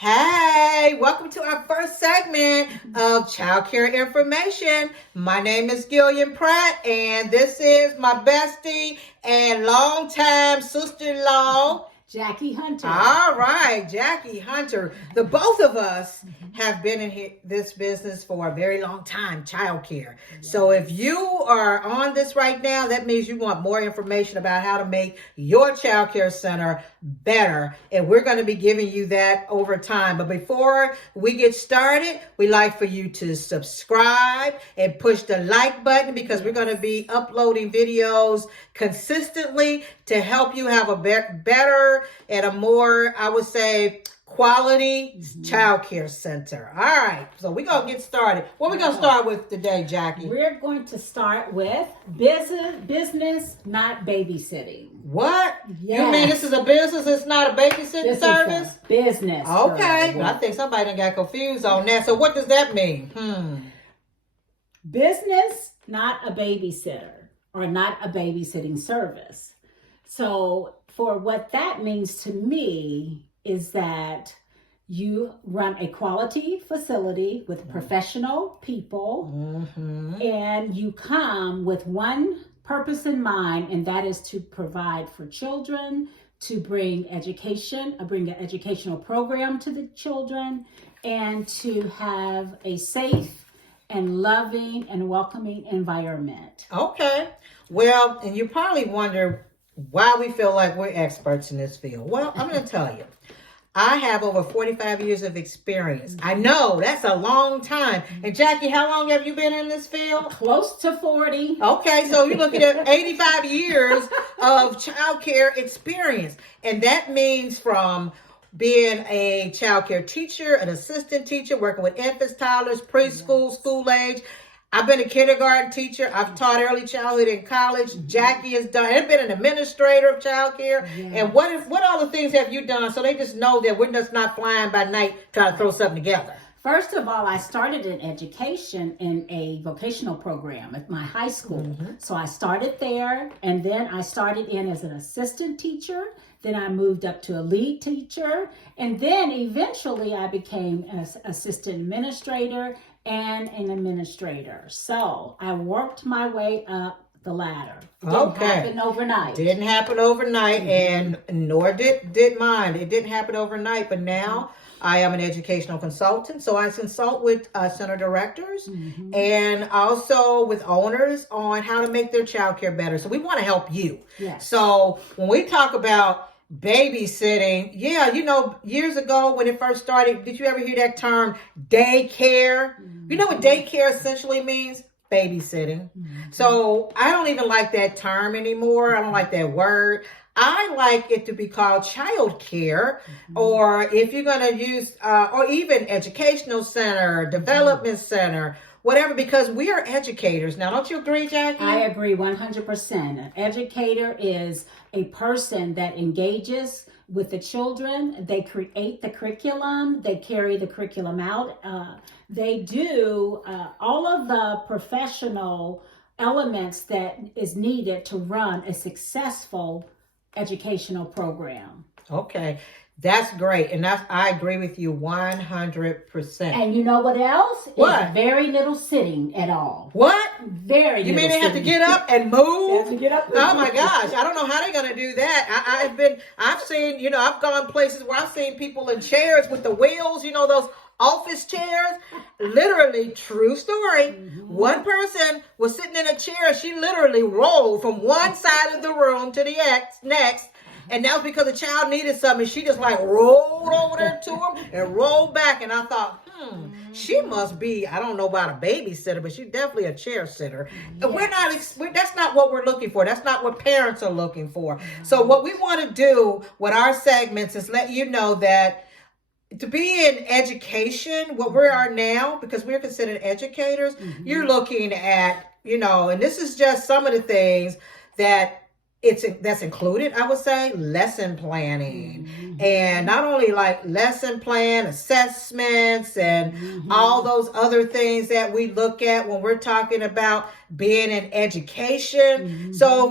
Hey, welcome to our first segment of Childcare Information. My name is Gillian Pratt, and this is my bestie and longtime sister-in-law, Jackie Hunter. all right, Jackie Hunter. The both of us have been in this business for a very long time, childcare. So if you are on this right now, that means you want more information about how to make your childcare center better. And we're going to be giving you that over time. But before we get started, we like for you to subscribe and push the like button because we're going to be uploading videos consistently to help you have a better and a more, I would say, quality childcare center. All right, so we're going to get started. What are we going to start with today, Jackie? We're going to start with business, not babysitting. What? Yes. You mean this is a business, it's not a babysitting This service? is a business. Okay, girl. I think somebody done got confused on that. So what does that mean? Business, not a babysitter or not a babysitting service. So for what that means to me is that you run a quality facility with professional people and you come with one purpose in mind, and that is to provide for children, to bring education, bring an educational program to the children, and to have a safe and loving and welcoming environment. Okay. Well, and you probably wonder why we feel like we're experts in this field. Well, I'm going to tell you. I have over 45 years of experience. I know that's a long time. And Jackie, how long have you been in this field? Close to 40. Okay, so you're looking at 85 years of childcare experience. And that means from being a childcare teacher, an assistant teacher, working with infants, toddlers, preschool, school age. I've been a kindergarten teacher. I've taught early childhood in college. Jackie has been an administrator of childcare. Yes. And what other things have you done so they just know that we're just not flying by night trying to throw something together? First of all, I started in education in a vocational program at my high school. So I started there, and then I started in as an assistant teacher. Then I moved up to a lead teacher, and then eventually I became an assistant administrator and an administrator. So I worked my way up the ladder. Didn't happen overnight. Didn't happen overnight, and nor did mine. It didn't happen overnight, but now I am an educational consultant, so I consult with center directors and also with owners on how to make their childcare better. So we want to help you. Yes. So when we talk about babysitting, years ago when it first started, did you ever hear that term daycare? You know what daycare essentially means? Babysitting. So I don't even like that term anymore. I don't like that word. I like it to be called childcare, or if you're going to use, or even educational center, development center, whatever, because we are educators. Now, don't you agree, Jackie? I agree 100%. An educator is a person that engages with the children. They create the curriculum. They carry the curriculum out. They do all of the professional elements that is needed to run a successful educational program. Okay. That's great. And I agree with you 100%. And you know what else? What? It's very little sitting at all. What? Very You little mean they have to sitting. get up and move? They have to get up and Oh my move. gosh. I don't know how they're going to do that. I've seen, I've gone places where I've seen people in chairs with the wheels, those office chairs. Literally, true story. One person was sitting in a chair. She literally rolled from one side of the room to the next. And that was because the child needed something. She just rolled over there to him and rolled back. And I thought, she must be, I don't know about a babysitter, but she's definitely a chair sitter. And that's not what we're looking for. That's not what parents are looking for. So what we want to do with our segments is let you know that to be in education, what we are now, because we're considered educators, you're looking at, and this is just some of the things that's included, I would say, lesson planning. And not only lesson plan, assessments, and all those other things that we look at when we're talking about being in education. So,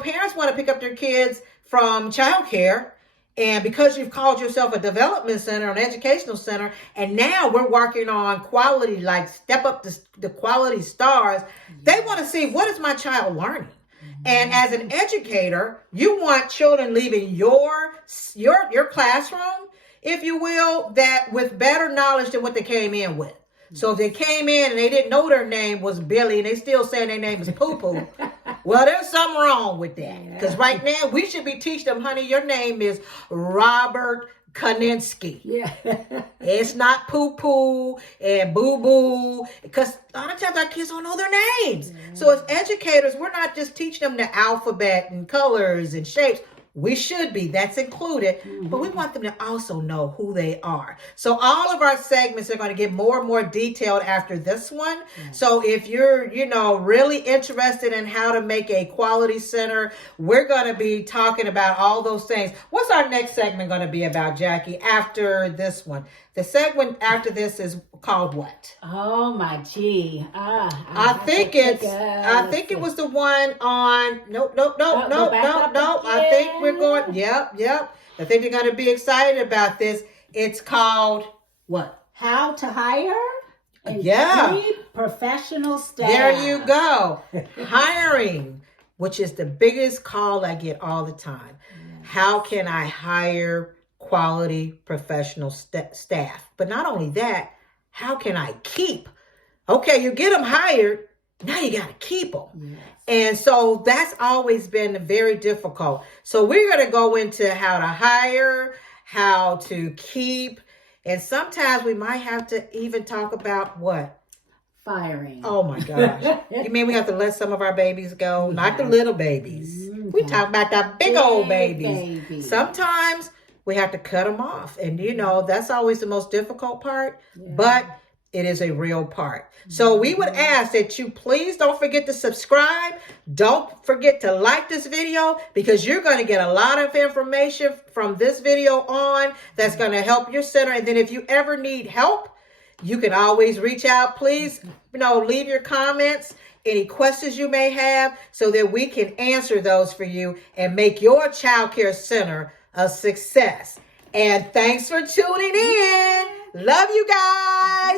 parents want to pick up their kids from childcare And because you've called yourself a development center, an educational center, and now we're working on quality, like step up the quality stars, they want to see, what is my child learning? And as an educator, you want children leaving your classroom, if you will, that with better knowledge than what they came in with. So if they came in and they didn't know their name was Billy and they still saying their name is Poo Poo, well, there's something wrong with that. Because right now we should be teaching them, honey, your name is Robert Kaninsky. Yeah. It's not Poo Poo and Boo Boo, because a lot of times our kids don't know their names. Yeah. So as educators, we're not just teaching them the alphabet and colors and shapes. We should be, that's included, but we want them to also know who they are. So all of our segments are going to get more and more detailed after this one. So if you're, really interested in how to make a quality center, we're going to be talking about all those things. What's our next segment going to be about, Jackie, after this one? The segment after this is called what? Oh my gee. I think it was the one on nope. I think we're going yep. I think they're going to be excited about this. It's called what? How to hire and keep professional staff. There you go. Hiring, which is the biggest call I get all the time. Yes. How can I hire quality professional staff? But not only that, how can I keep? Okay, you get them hired, now you got to keep them. Yes. And so that's always been very difficult. So we're going to go into how to hire, how to keep, and sometimes we might have to even talk about what? Firing. Oh my gosh. You mean we have to let some of our babies go? Yeah. Not the little babies. Mm-hmm. We talk about the big old babies. Sometimes we have to cut them off. And that's always the most difficult part, but it is a real part. So we would ask that you please don't forget to subscribe. Don't forget to like this video, because you're going to get a lot of information from this video on that's going to help your center. And then if you ever need help, you can always reach out. Please, leave your comments, any questions you may have, so that we can answer those for you and make your child care center a success. And thanks for tuning in. Love you guys.